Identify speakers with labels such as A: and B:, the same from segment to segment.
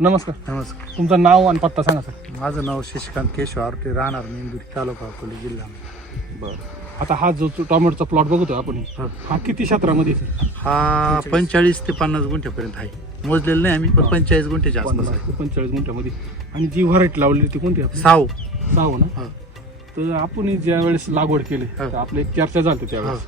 A: नमस्कार.
B: नमस्कार.
A: तुमचं नाव आणि पत्ता सांगा सर.
B: माझं नाव शशिकांत केशव आरोटे राहणार मेंदुरी तालुका अकोले जिल्हा.
A: बरं. आता हा जो टोमॅटोचा प्लॉट बघतोय आपण
B: हा.
A: हा किती क्षेत्रामध्ये आहे?
B: हा पंचेचाळीस ते पन्नास गुंठ्यापर्यंत आहे. मोजलेलं नाही आम्ही पण
A: हा.
B: पंचेचाळीस गुंठ्याच्या आसपास
A: पन्नास
B: आहे.
A: ते पंचेचाळीस गुंठ्यामध्ये. आणि जी व्हरायटी लावलेली ती कोणती आपली?
B: साव
A: सहा ना?
B: हा.
A: तर आपण ज्या वेळेस लागवड केली
B: हा.
A: तर आपली एक चर्चा झाली त्यावेळेस.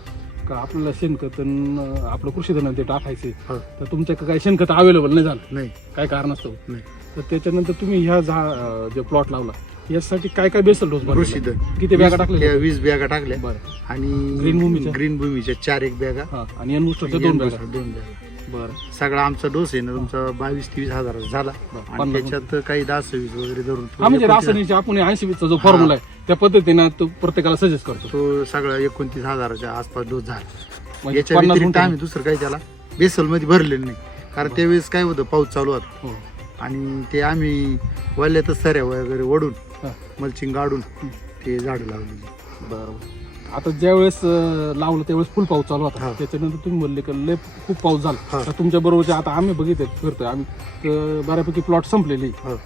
A: का आपल्याला शेणखत अन, आपलं कृषी धन ते टाकायचे.
B: हा.
A: तर तुमच्याकडे काही शेणखत अवेलेबल नाही झालं?
B: नाही.
A: काय कारण असतं?
B: नाही.
A: तर त्याच्यानंतर तुम्ही ह्या झा अं, जे प्लॉट लावला यासाठी काय काय बेसल डोस
B: कृषी धन.
A: किती बॅगा टाकल्या
B: त्या वीस बॅगा टाकल्या.
A: बरं.
B: आणि
A: ग्रीन भूमीच्या?
B: ग्रीन भूमीच्या चार एक बॅगा.
A: हा आणि एन बुस्टरच्या दोन बॅगा.
B: दोन बॅगा.
A: बरं.
B: सगळा आमचा डोस आहे ना तुमचा बावीस तेवीस हजाराचा झाला.
A: बरं,
B: आणि
A: पन्नास
B: त्याच्यात काही दहा सव्वीस वगैरे धरून
A: हा म्हणजे रासायनिकचे आपण ऐंशी वीसचा जो फॉर्म्युला आहे त्या पद्धतीनं तो प्रत्येकाला सजेस्ट करतो.
B: तो सगळा एकोणतीस हजाराच्या आसपास डोस झाला.
A: म्हणजे
B: याच्या
A: पन्नास
B: व्यतिरिक्त
A: गुंठे.
B: आम्ही दुसरं काही त्याला बेसलमध्ये भरलेलं नाही. कारण त्यावेळेस काय होतं पाऊस चालू होता.
A: हो.
B: आणि ते आम्ही वल्ल्यातच सऱ्या वगैरे ओढून
A: हा.
B: मल्चिंग गाडून ते झाडं लावलेली
A: बरोबर. आता ज्या वेळेस लावलं त्यावेळेस फुल पाऊस चालू होता.
B: हा.
A: त्याच्यानंतर तुम्ही बोलले की लय खूप पाऊस झाला.
B: हा.
A: तर तुमच्या बरोबरचे आता आम्ही बघितले फिरतोय आम्ही तर बऱ्यापैकी प्लॉट संपलेले.
B: हो.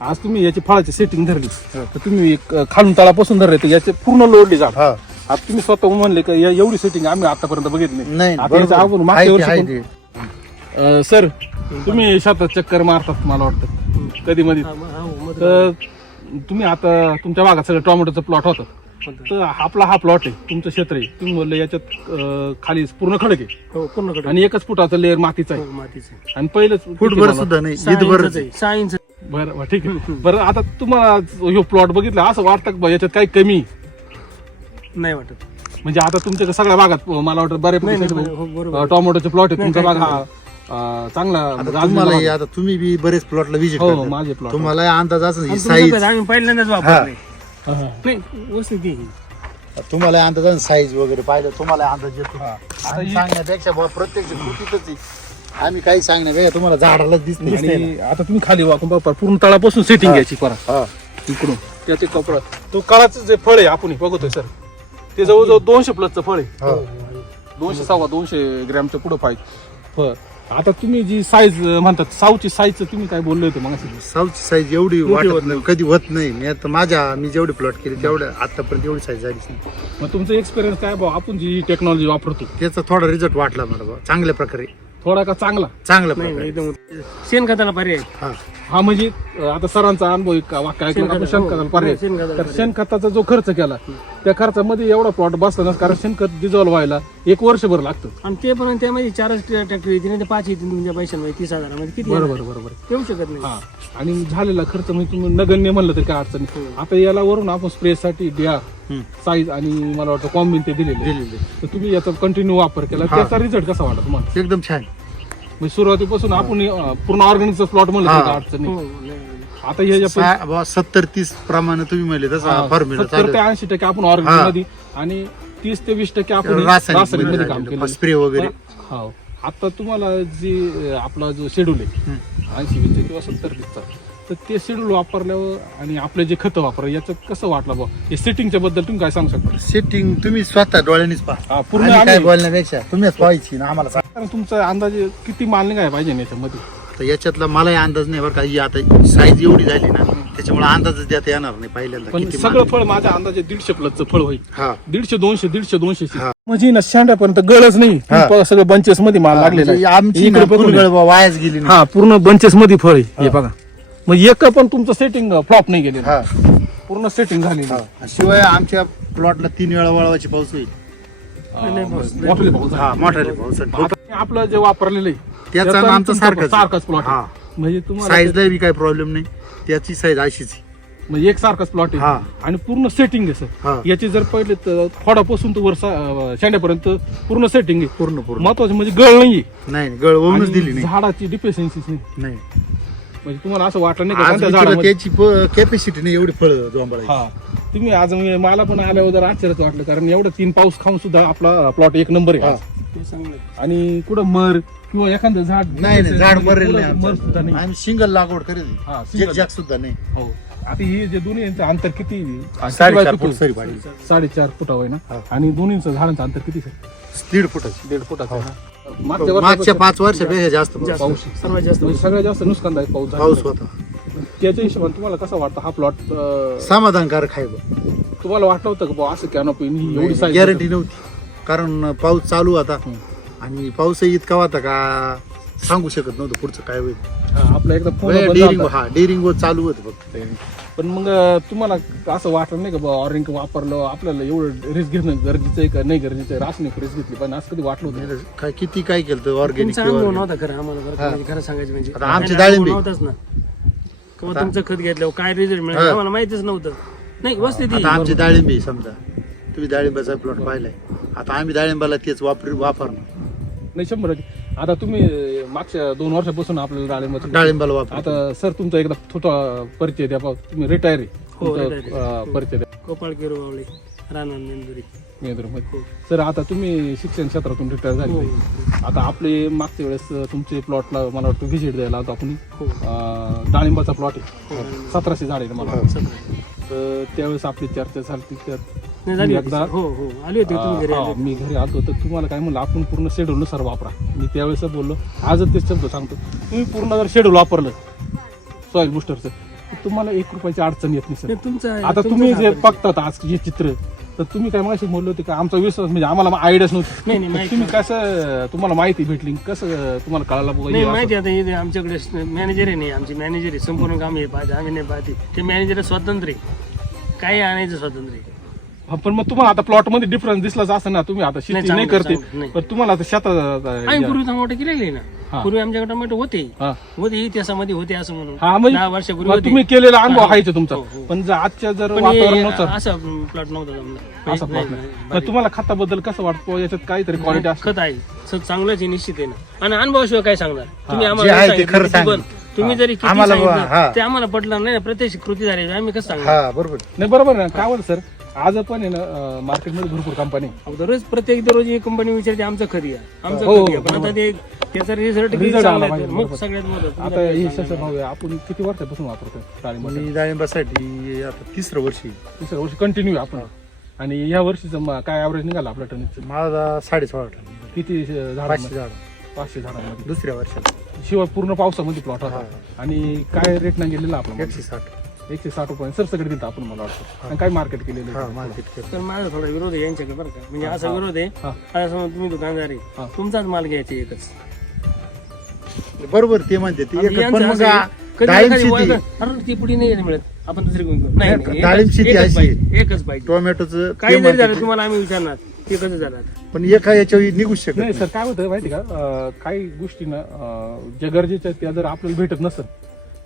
A: आज तुम्ही याची फळाची सेटिंग धरली. तर तुम्ही एक, खालून तळापासून धरले तर याचे पूर्ण लोडली झाड.
B: हा.
A: आता तुम्ही स्वतः म्हणले का या- एवढी सेटिंग आम्ही आतापर्यंत बघितली नाही.
B: नाही
A: आता
B: बरोबर.
A: याच्या अगोदर मागच्या
B: आहे ते,
A: वर्षी
B: आहे
A: पण-
B: ते.
A: अं, सर तुम्ही शेतात चक्कर मारतात मला वाटतं. कधी मध्ये तर तुम्ही आता तुमच्या भागात सगळं टोमॅटोचं प्लॉट होतं. तर आपला हा प्लॉट आहे. तुमचं क्षेत्र आहे. तुम्ही बोलले याच्यात अं, खाली पूर्ण खडक आहे.
C: हो
A: आणि एकच फुटाचं लेअर मातीचा आहे.
C: मातीचं
A: आणि पहिलंच
B: फुटभर सुद्धा नाही
C: सहा
B: ईदभर
C: इंचच आहे, सहा इंच
A: बरं बरं, ठीक आहे बरं आता तुम्हाला ह्यो प्लॉट बघितला असं वाटतं का याच्यात काही कमी?
C: नाही वाटत
A: म्हणजे आता तुमच्या सगळ्या भागात मला वाटतं
C: नाही, नाही,
A: बऱ्यापैकी
C: हो, बरोबर.
A: टोमॅटोचे प्लॉट आहे तुमचा भाग हा अं, चांगला
B: आता
A: गाजलेला
B: तुम्हाला
A: भाग आहे.
B: आता तुम्ही बी बरेच प्लॉटला विजिट
A: हो माझे प्लॉट
B: तुम्हाला अंदाज असं साईज
C: आम्ही पहिल्यांदाच वापरले
A: हा, हा.
C: नाही वस्तू ती ही.
B: तुम्हाला अंदाज साईज वगैरे पाहिलं तुम्हाला अंदाज येतो
A: हा.
B: सांगण्यापेक्षा बुवा प्रत्यक्ष कृतीतच आहे. आम्ही काही सांगण्यापेक्षा तुम्हाला झाडालाच दिसते
A: आणि आता तुम्ही खाली वाकून बघा पूर्ण तळापासून सेटिंग घ्यायची
B: हा.
A: इकडून. त्याचे कपडा. तो काळाचं जे फळ आहे आपण हे बघतोय सर ते जवळजवळ दोनशे प्लसचं फळ आहे. दोनशे सव्वा दोनशे ग्रॅमच्या पुढं पाहिजे. फळ आता तुम्ही जी साईज म्हणतात साऊची साईज तुम्ही काय बोलले होते मग
B: साऊथची साईज एवढी वाटत नाही. कधी होत नाही. मी आता माझ्या मी जेवढे प्लॉट केले तेवढ्या आतापर्यंत एवढी साईज झालीच नाही.
A: मग तुमचा एक्सपिरियन्स काय भाऊ? आपण जी टेक्नॉलॉजी वापरतो.
B: त्याचा थोडा रिझल्ट वाटला मला. चांगल्या प्रकारे.
A: थोडा का चांगला
B: चांगल्या
C: नाही नाही,
B: प्रकारे.
C: एकदम शेणखताला पर्याय.
B: हा.
A: हा म्हणजे अं, आता सरांचा अनुभव आहे का वाक्य ऐकलं आपण शेणखताला
C: हो,
A: पर्याय.
C: शेणखताला
A: तर
C: पर्याय.
A: शेणखताचा जो खर्च केला त्या खर्चामध्ये एवढा प्लॉट बसला ना कारण शेणखत डिझॉल्व व्हायला एक वर्षभर लागतं.
C: आणि ते पण त्यामध्ये चारच ट्रॅक्टर येते नाही तर पाच येतील तुमच्या पैशांमध्ये तीस हजारामध्ये किती?
A: बरोबर बरोबर.
C: येऊ शकत नाही.
A: हा. आणि झालेला खर्च म्हणजे तुम्ही नगण्य म्हणलं तरी काय अडचण नाही. आता याला वरून आपण स्प्रे साठी बिया
B: हम्म.
A: साईज आणि मला वाटतं कॉम्बिन ते दिलेले.
B: दिलेले.
A: तर तुम्ही याचा कंटिन्यू वापर केला.
B: हा.
A: त्याचा रिझल्ट कसा वाटला तुम्हाला?
B: एकदम छान.
A: म्हणजे सुरुवातीपासून आपण अं, पूर्ण ऑर्गॅनिकचा प्लॉट म्हणलं तरी
B: हा.
A: काय अडचण
C: हो,
A: नाही
C: नाही, नाही.
A: आता हे ज्या
B: सा- बुवा सत्तर तीस प्रमाणे तुम्ही म्हणले तसा फॉर्म्युला
A: सत्तर ते ऐंशी टक्के आपण ऑर्गॅनिकमध्ये. आणि तीस ते वीस टक्के आपण
B: रासायनिक
A: काम केलं
B: स्प्रे वगैरे.
A: हो. आता तुम्हाला जी आपला जो शेड्यूल आहे ऐंशी वीसचा किंवा सत्तर वीसचा तर ते शेड्यूल वापरल्यावर आणि आपले जे खतं वापरलं याचं कसं वाटलं बा हे सेटिंगच्या बद्दल तुम्ही काय सांगू शकता?
B: सेटिंग तुम्ही स्वतः डोळ्यांनीच पहा.
A: पूर्ण
B: आम्ही काय
A: आम्ही-
B: बोलण्यापेक्षा तुम्हीच पाहायची ना आम्हाला सांगा.
A: कारण तुमचा अंदाजे किती माल काय पाहिजे ना याच्यामध्ये?
B: तर याच्यातला मलाही अंदाज नाही बरं का ही आता साईज एवढी झाली ना. त्याच्यामुळे अंदाजच देता येणार नाही पहिल्यांदा.
A: पण
B: किती
A: सगळं फळ माझ्या अंदाजे दीडशे प्लसचं फळ होईल.
B: हा.
A: दीडशे दोनशे दीडशे दोनशे
B: हा.
A: म्हणजे ना शेंड्यापर्यंत गळच नाही.
B: हा.
A: सगळं बंचेस मध्ये माल लागलेला
B: म्हणजे
A: आहे.
B: आमची
A: इकडे
B: ना
A: बघून
B: फुलगळ
A: या.
B: बुवा वायाच गेली नाही.
A: हा पूर्ण बंचेस मध्ये फळ आहे. हे. बघा. मग एक पण तुमचं सेटिंग फ्लॉप नाही गेलेलं.
B: हा.
A: पूर्ण सेटिंग झालेली
B: हा. शिवाय आमच्या प्लॉटला तीन वेळा वळवाची पाऊस होईल.
C: नाही, पाऊस.
A: मोठे पाऊस.
B: हा मोठाले पाऊस.
A: आता आपलं जे वापरलेलं आहे
B: त्याचा आणि आमचा सारखाच.
A: सारखाच प्लॉट
B: हा.
A: म्हणजे तुम्हाला
B: साईजला बी काही प्रॉब्लेम नाही. त्याची साईज अशीच आहे.
A: म्हणजे एक सारखाच प्लॉट आहे.
B: हा.
A: आणि पूर्ण सेटिंग आहे
B: हा.
A: सर याची जर पहिले तर खोडापासून तर वर शेंड्यापर्यंत पूर्ण सेटिंग आहे.
B: पूर्ण पूर्ण.
A: महत्वाचं म्हणजे गळ नाही
B: नाही. गळ होऊनच दिली नाही.
A: झाडाची डिफिशियन्सी नाही.
B: नाही.
A: म्हणजे तुम्हाला असं वाटलं नाही का
B: आज
A: कोणत्या
B: मी तिला
A: झाडामध्ये?
B: त्याची कॅपॅसिटी नाही एवढी फळ जोंबाळायची
A: हा. तुम्ही आज म्हणजे मला पण आल्यावर जर आश्चर्यच वाटलं कारण एवढं तीन पाऊस खाऊन सुद्धा आपला प्लॉट एक नंबर आहे. आज.
C: ते चांगलं आहे.
A: आणि कुठं मर किंवा एखादं झाड
B: नाही नाही झाड मरेल नाही
A: मर
B: आमचं.
A: सुद्धा नाही
B: आम्ही सिंगल लागवड करेल
A: हा, single.
B: जॅक सुद्धा नाही
A: हो आता ही जे दोन्ही यांचं अंतर किती
B: साडेचार
A: किती
B: फूट
A: फूट?
B: सरी पाडी
A: साडेचार फुट आहे ना
B: हा.
A: आणि दोन्हीचं झाडांचं अंतर किती सर
B: दीड फुटाची
A: दीड फुटाचं आहे ना? मागच्या
B: मागच्या
A: वर्षापेक्षा
B: पाच वर्षापेक्षा जास्त पाऊस.
C: जास्त
A: पाऊस.
C: सर्वात जास्त
A: म्हणजे सगळ्यात जास्त नुकसानदायक पाऊस झाला.
B: पाऊस होता
A: त्याच्या हिशोबाने तुम्हाला कसा वाटतं हा प्लॉट
B: समाधानकारक आहे.
A: तुम्हाला वाटलं होतं का बुवा असं कॅनोपी एवढी
B: गॅरंटी नव्हती कारण पाऊस चालू होता. आणि पाऊसही इतका होता का सांगू शकत नव्हतं पुढचं काय होईल.
A: हा, आपला एकदा
B: डेअरिंग. हा डेअरिंग चालू होतं फक्त.
A: पण मग तुम्हाला असं वाटलं नाही का ऑर्गेनिक वापरलं आपल्याला एवढं रिस्क घेणं गरजेचं आहे का? नाही गरजेचं आहे? रासायनिक रिस्क घेतली पण असं कधी वाटलं होतं?
B: काय किती काय केलं ऑर्गॅनिक
C: अनुभव नव्हता खरं आम्हाला म्हणजे खरं सांगायचं म्हणजे.
B: आमची डाळिंबी.
C: नव्हताच ना. किंवा तुमचं खत घेतल्यावर काय रिझल्ट मिळाला?
B: हा.
C: आम्हाला माहितीच नव्हतं. नाही वस्ती ती.
B: आता आमची डाळिंबी समजा. तुम्ही डाळिंबाचा प्लॉट पाहिलाय. आता आम्ही डाळिंबाला तेच वापर वापरणार.
A: नाही शंभर टक्के. आता तुम्ही मागच्या दोन वर्षापासून आपल्याला डाळिंबाचं
B: डाळिंबाला वापर
A: आता सर तुमचा एकदा छोटा परिचय द्या पाहू. तुम्ही रिटायर
C: हो,
A: परिचय द्या.
C: गोपाळ केरुवावळे राणा मेंदुरी
A: केंद्रमध्ये सर आता तुम्ही शिक्षण क्षेत्रातून रिटायर झाले
C: हो
A: आता आपले मागच्या वेळेस तुमचे प्लॉटला मला वाटतं व्हिजिट द्यायला होता आपण.
C: हो.
A: अं, डाळिंबाचा प्लॉट आहे.
C: हो
A: सतराशे झाड आहे मला
B: हो.
C: सगळं.
A: तर त्यावेळेस आपली चर्चा झाली त्यात
C: नाही, झाली
A: मी
C: होती.
A: एकदा-
C: हो हो. आली होती तुम्ही घरी
A: हा,
C: आले
A: मी घरी आलो तर तुम्हाला काय म्हणलं आपण पूर्ण शेड्यूल नुसार वापरा. मी त्यावेळेस बोललो आजच तेच शब्द सांगतो. तुम्ही पूर्ण जर शेड्यूल वापरलं सॉईल बुस्टरचं तर तुम्हाला एक रुपयाची अडचण येत नाही सर
C: नाही, तुमचं
A: आता
C: तुमचं
A: तुम्ही जे. बघतात आज जे चित्र तर तुम्ही काय माहिती बोलले होते का आमचा विश्वास म्हणजे आम्हाला आयडियाच
C: नाही,
A: नव्हती.
C: नाही,
A: तर
C: माहिती
A: तुम्ही कसं तुम्हाला माहिती भेटली कसं तुम्हाला कळायला बघा
C: नाही. माहिती आता हे आमच्याकडे मॅनेजर आहे नाही आमचे मॅनेजर आहे संपूर्ण काम हे पाहते आम्ही नाही पाहते. ते मॅनेजर स्वतंत्र आहे. काही आणायचं स्वतंत्र आहे.
A: हा, पण मग तुम्हाला आता प्लॉटमध्ये डिफरन्स दिसलाच असं ना तुम्ही आता शेती
C: नाही,
A: नाही
C: चांगलं,
A: करते.
C: चांगलं, नाही.
A: पण तुम्हाला आता
C: आम्ही
A: शेतात
C: पूर्वी टमाटो केलेले ना. पूर्वी आमच्याकडे टमाटो होते.
A: हा.
C: होते इतिहासामध्ये होते असं म्हणून.
A: हा म्हणजे
C: दहा वर्षापूर्वी
A: मग
C: होते.
A: तुम्ही केलेला अनुभव
C: हा,
A: आहेच तुमचा.
C: हो, हो.
A: पण जर आजच्या जर
C: पण
A: वातावरण
C: हे
A: नव्हतं
C: असा प्लॉट नव्हता जमला.
A: असा
C: नाही,
A: plot
C: नाही,
A: नाही.
C: नाही,
A: मग तुम्हाला खताबद्दल कसं वाटतं? याच्यात काहीतरी क्वालिटी असते.
C: खत आहे. स- चांगलंच आहे निश्चित आहे ना. आणि अनुभवाशिवाय काय सांगणार? तुम्ही
B: जे
C: आम्हाला
B: आहे ते
C: सांगितलं.
B: खरं
C: किती
B: सांगितलं.
C: पण, तुम्ही जरी किती
B: आम्हाला
C: सांगितलं,
B: हा.
C: ते आम्हाला पटलं नाही ना. प्रत्यक्ष कृती झाली. आम्ही कसं सांगणार?
B: हा बरोबर.
A: नाही बरोबर ना. काय सर? आज पण आहे ना मार्केटमध्ये भरपूर कंपनी
C: दररोज प्रत्येक दररोज एक कंपनी विचारते आमचं खत घ्या आमचं
A: हो,
C: घ्या पण आता ते त्याचा रिझल्ट किती
A: Result
C: चांगला
A: आला
C: आहे
A: पाहिजे,
C: मग
A: बरोबर.
C: सगळ्यात महत्त्वाचं
A: आता हे? भाऊ आहे, आपण किती वर्षापासून वापरतो डाळिंबाचं
B: मी डाळिंबासाठी आता तिसरं वर्षी
A: तिसऱ्या वर्षी कंटिन्यू आपण. आणि या वर्षीचं म- काय ॲव्हरेज निघाला आपल्या टनीचं
B: माझा साडेसोळा टन.
A: किती झाड
B: पाचशे झाड.
A: पाचशे झाडांमध्ये.
B: दुसऱ्या वर्षात
A: शिवाय पूर्ण पावसामध्ये प्लॉट होता.
B: हा.
A: आणि काय रेट नाही गेलेला आपला?
B: एकशे साठ.
A: एकशे साठ रुपये. सर सगळे दिलं आपण मला वाटतं. आणि काय मार्केट केलेलं आहे?
B: मार्केट केलं
C: तर माझा थोडा विरोध आहे यांच्याकडे बरं का. म्हणजे असा विरोध आहे.
A: हा.
C: आता समजा तुम्ही दुकानदार
A: हा.
C: आहे तुमचाच माल घ्यायचे एकच.
B: बरोबर ते म्हणते ते पण मग डाळिंब शेती
C: पुढे नाही मिळत. आपण दुसरी कोण करू नाही,
B: नाही,
C: नाही
B: डाळिंब
C: एकच-
B: शेती
C: एकच
B: अशी
C: पाहिजे, एकच पाहिजे.
B: टोमॅटोचं
C: काही
B: ते
C: जरी झालं तुम्हाला आम्ही विचारणार. ते कसं झालं?
B: पण एका याच्यावर निघू शकत
A: नाही. सर काय होतं माहिती का? अं, काही गोष्टी ना अं, ज्या गरजेच्या आहेत त्या जर आपल्याला भेटत नसत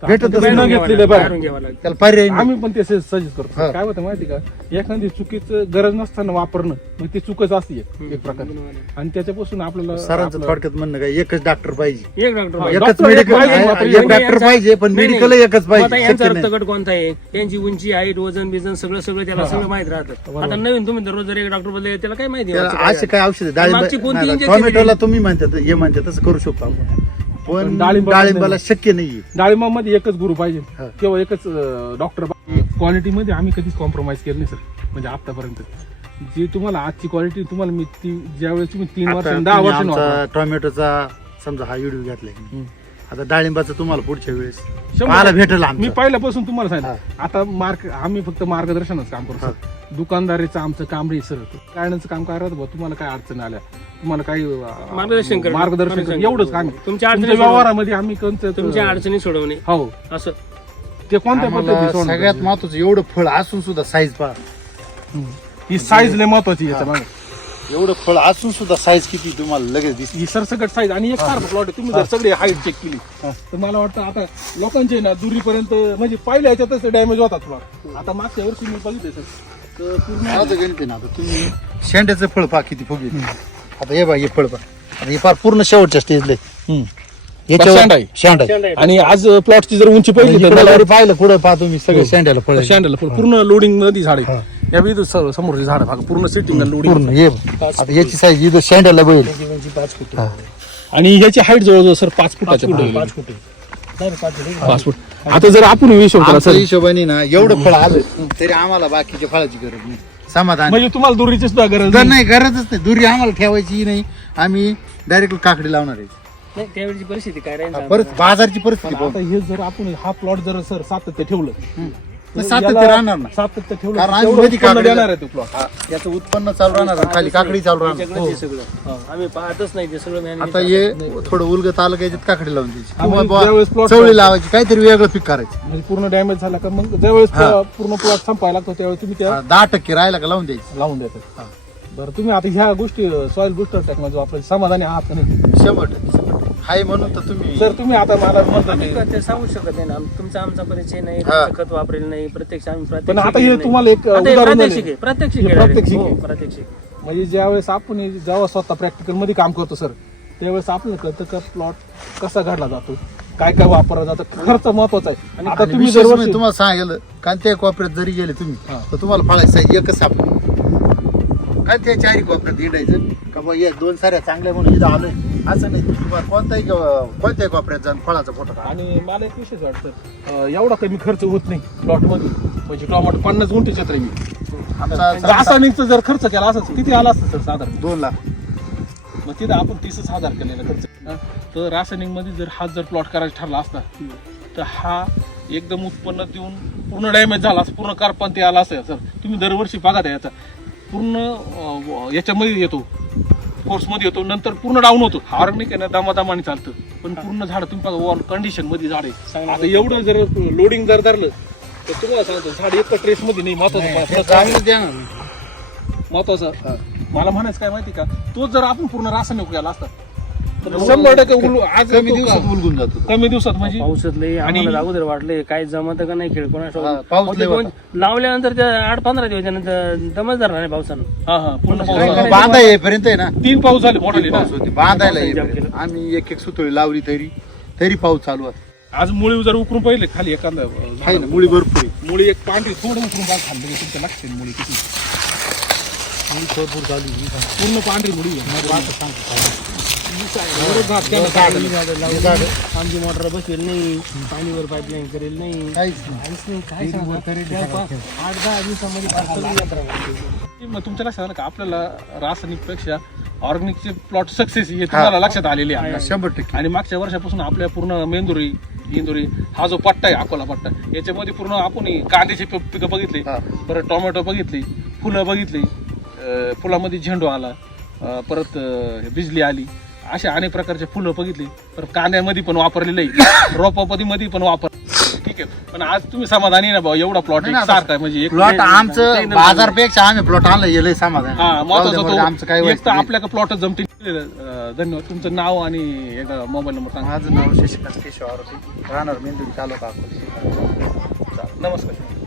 A: घेतलेलं बरं.
C: बाहेरून घ्यावं लागेल.
B: त्याला पर्याय नाही.
A: आम्ही पण ते सजेस्ट करतो.
B: हा.
A: काय होतं माहिती का? एखादी चुकीचं गरज नसताना वापरणं मग ते चुकच असते एक- एक प्रकार. आणि त्याच्यापासून आपल्याला
B: सरांचं
A: आपलं-
B: थोडक्यात म्हणणं काय? एकच डॉक्टर पाहिजे.
C: एक डॉक्टर
A: हा,
C: पाहिजे.
B: एकच
A: एक
B: मेडिकल
A: पाहिजे, मात्र
B: एक
A: यांचा-
B: डॉक्टर पाहिजे पण
C: नाही,
B: मेडिकल
C: नाही.
B: एकच
C: मग आता
B: पाहिजे
C: यांचा
B: शक्य नाही.
C: रक्तगट कोणता आहे? यांची उंची हाईट वजन बिजन सगळं सगळं त्याला सगळं माहीत राहतं. आता नवीन तुम्ही दररोज जर एक डॉक्टर बदले त्याला काय माहिती
B: त्याला
C: आहे?
B: असे काय औषध?
C: मागची कोणती injection
B: टोमॅटोला? तुम्ही म्हणतात हे म्हणतात तसं करू शकतो आपण.
A: पण डाळिंबाला
B: शक्य नाहीये.
A: डाळिंबामध्ये एकच गुरु पाहिजे. किंवा एकच डॉक्टर क्वालिटीमध्ये आम्ही कधीच कॉम्प्रोमाइज केलं नाही सर म्हणजे आतापर्यंत जी तुम्हाला आजची क्वालिटी तुम्हाला मी ती ज्यावेळेस तुम्ही तीन वर्ष दहा वर्ष
B: टोमॅटोचा समजा हा व्हिडिओ घेतलाय.
A: हम्म.
B: आता डाळिंबाचा तुम्हाला पुढच्या वेळेस
A: शंभर
B: पाहायला भेटेल
A: मी पहिल्यापासून तुम्हाला सांगितलं. आता मार्क आम्ही फक्त मार्गदर्शनच काम करतो दुकानदारीचं आमचं काम रे सर काढण्याचं काम काय राहतं बुवा, तुम्हाला काय अडचण आल्या? तुम्हाला काही अं,
C: मार्गदर्शन करणं.
A: मार्गदर्शन करणं, एवढंच काम आहे.
C: तुमच्या अडचणी
A: तुमच्या व्यवहारामध्ये आम्ही कोणतं
C: तुमच्या अडचणी सोडवणे.
A: हो.
C: असं.
A: ते कोणत्या
B: आम्हाला
A: पद्धती
B: सगळ्यात? महत्वाचं एवढं फळ असून सुद्धा साईज पहा.
A: ही साईज लय महत्वाची आहे याच्या मागे.
B: एवढं फळ असून सुद्धा साईज किती तुम्हाला लगेच दिसते.
A: ही सरसकट साईज आणि एक सारखं प्लॉट आहे. तुम्ही जर सगळे हाईट चेक केली तर मला वाटतं आता लोकांचे ना दुरीपर्यंत म्हणजे पहिल्या ह्याच्यातच डॅमेज होतात प्लॉट आता मागच्या वर्षी मी बघितले सर. तर पूर्ण
B: आता गणित ना आता तुम्ही शेंड्याचं फळ पहा किती फुगे. आता हे बा हे फळ पहा. आता हे फार पूर्ण शेवटच्या स्टेजला
A: हम्म.
B: याच्यावर
A: शेंड आहे.
B: शेंड आहे.
C: शेंड आहे.
A: आणि आज प्लॉटची जर उंची पहिली तर
B: इकडं पाहिलं पुढे पहा तुम्ही सगळे शेंड्याला फळ आहे.
A: शँडल पूर्ण लोडिंगमध्ये झाड आहे या विविध स- समोरचे झाड भाग पूर्ण सिटिंग लोडिंग
B: पूर्ण हे बघ. आता याची साईज इथं शेंड्याला बैल.
C: त्याची उंची पाच फूट.
A: आणि ह्याची हाईट जवळजवळ सर पाच फुटाच्या पुढे आहे.
C: पाच फूट. आहे. नाही, पाच फूट. आहे.
A: पाच फूट. आता जर आपण हिशोब केला
B: आमच्या
A: सर.
B: हिशोबाने ना एवढं फळ आलं तरी आम्हाला बाकीच्या फळाची गरज नाही. समाधान.
A: म्हणजे तुम्हाला दुरीची सुद्धा गरज
B: तर
A: नाही.
B: नाही गरजच नाही. दुरी आम्हाला ठेवायची नाही. आम्ही डायरेक्ट काकडी लावणार आहे.
C: नाही त्यावेळची परिस्थिती काय राहील?
B: परत बाजारची परिस्थिती
A: पण आता हे जर आपण हा प्लॉट जर सर सातत्य ठेवलं
B: सातत्य राहणार ना
A: सातत्य ठेवलं
B: कारण
A: तर
B: आम्ही
A: तेवढं
B: मध्ये
A: उत्पन्न
B: काकडी
A: देणार आहे तो प्लॉट
B: हा, याचं उत्पन्न चालू राहणार आणि खाली काकडी चालू राहणार.
C: सगळं. आम्ही पाहतच नाही ते सगळं
B: आता हे थोडं उलगत आलं का याच्यात काकडी लावून द्यायची.
A: तुम्ही
B: किंवा
A: ज्यावेळेस
B: बुवा
A: plot
B: चवळी लावायची काहीतरी वेगळं पीक करायचं.
A: म्हणजे पूर्ण डॅमेज झाला का मग ज्यावेळेस
B: हा.
A: पूर्ण प्लॉट संपायला लागतो त्यावेळेस तुम्ही त्या
B: हा, दहा टक्के राहिला का लावून द्यायची.
A: लावून देतात बरं तुम्ही आता ह्या गोष्टी सॉइल बुस्टर टेक्नॉलॉजी वापरायची समाधानी आहात का नाही?
B: शंभर टक्के. हाय म्हणून तर तुम्ही
A: सर तुम्ही आता मला म्हणता
C: आम्ही
A: ते-
C: ते सांगू शकत नाही ना आम- तुमचा आमचा परिचय नाही
B: हा.
C: तुमचं खत वापरेल नाही प्रत्यक्ष आम्ही
A: पण आता हे. तुम्हाला एक
C: आता हे
A: उदाहरण
C: प्रात्यक्षिक. आहे प्रात्यक्षिक
A: हे
C: आहे direct.
A: प्रात्यक्षिक
C: हो,
A: आहे.
C: प्रात्यक्षिक
A: म्हणजे ज्यावेळेस आपण हे जेव्हा स्वतः प्रॅक्टिकलमध्ये काम करतो सर त्यावेळेस आपल्याला कळतं का प्लॉट कसा घडला जातो काय काय वापरला जातं खर्च महत्त्वाचा आहे
C: आणि
A: आता तुम्ही
B: विशेष
A: दरवर्षी
B: म्हणजे तुम्हाला सांगितलं कांत्या कोपऱ्यात जरी गेले तुम्ही
A: हा.
B: तर तुम्हाला फळायचं आहे एकच सापड कांत्या चारी कोपऱ्यात हिंडायचं का बा या दोन साऱ्या चांगल्या म्हणून इथं आलोय असं नाही. कोणताही ग- कोणत्याही कोपऱ्यात जाऊन फळाचा फोटो काढा.
A: आणि मला एक विशेष वाटतं अं, एवढा कमी खर्च होत नाही प्लॉटमध्ये म्हणजे टोमॅटो पन्नास गुंठे क्षेत्र आहे मी.
B: आमचा
A: रासायनिकचा जर खर्च केला असं किती आला असतं सर साधारण.
B: दोन लाख.
A: मग तिथं आपण तीसच हजार केलेला खर्च. हा. तर रासायनिकमध्ये जर हा जर प्लॉट करायचा ठरला असता तर हा एकदम उत्पन्न देऊन पूर्ण डॅमेज झाला असं पूर्ण कार्पण ते आला असं सर. तुम्ही दरवर्षी बघा त्या याचा. पूर्ण अं, याच्यामध्ये येतो. कोर्समध्ये येतो नंतर पूर्ण डाऊन होतो. ऑर्गॅनिक आहे ना दमादमाने चालतं. पण पूर्ण झाड तुम्ही बघा वॉल कंडिशनमध्ये झाड आहे आता एवढं जर लोडिंग जर धरलं तर तुम्हाला सांगतो झाड एका ट्रेस मध्ये नाही महत्वाचं
B: चांगलं द्या ना.
A: महत्वाचं. मला म्हणायचं काय माहिती का? तो जर आपण पूर्ण रासायनिक केला असता शंभर टक्के उलू आज
B: कमी? दिवसात मुलगून जातो
A: कमी दिवसात म्हणजे?
C: लई
A: आणि-
C: आम्हाला अगोदर वाटले काय जमत का नाही खेळ
B: हा, पाऊस
C: लावल्यानंतर त्या आठ पंधरा दिवसानंतर दमच धरला नाही पावसानं.
A: हा हा पूर्ण पाऊस? झाला.
B: बांधा येईपर्यंत आहे ना.
A: तीन पाऊस झाले मोठाले ना.
B: पाऊस होते बांधायला येईपर्यंत. आम्ही एक एक सुतळी लावली तरी तरी पाऊस चालू आहे.
A: आज मुळी जर उकरून पहिले खाली एखादा
B: आहे ना मुळी भरपूर आहे.
A: मुळी एक पांढरी थोडं उकरून बाग खाल्ली की तुमच्या लक्षात येईल मुळी किती? पूर्ण पांढरी मुळी आहे.
C: आमची मोटर बसेल नाही पाणीवर पाईपलाईन करेल नाही
B: काहीच
C: आठ दहा दिवसामध्ये.
A: मग तुमच्या लक्षात आलं का? आपल्याला रासायनिकपेक्षा ऑर्गॅनिकचे प्लॉट सक्सेस हे तुम्हाला लक्षात आलेले आहे.
B: शंभर टक्के.
A: आणि मागच्या वर्षापासून आपल्या पूर्ण मेंदुरी इंदुरी हा जो पट्टा आहे अकोला पट्टा याच्यामध्ये पूर्ण आपण कांद्याची पिकं बघितली. परत टोमॅटो बघितली फुलं बघितली. फुलामध्ये झेंडू आला. परत बिजली आली. अशा अनेक प्रकारचे फुलं बघितली. परत कांद्यामध्ये पण वापरलेलं आहे. रोपापती मध्ये पण वापर ठीक आहे. पण आज तुम्ही समाधानी ना भाऊ? एवढा प्लॉट
B: नाही
A: सारखा आहे. म्हणजे एक
B: प्लॉट आमचं बाजारपेक्षा आम्ही प्लॉट आणलं गेलंय समाधान.
A: हा
B: महत्त्वाचा
A: तो
B: आमचं काय
A: एक तर प्लॉट जमते अं, धन्यवाद. तुमचं नाव आणि एकदा मोबाईल नंबर सांगा.
B: माझं नाव शशिकांत केशव आरोपी. राहणार मेंदुरी तालुका अकोला.
A: नमस्कार.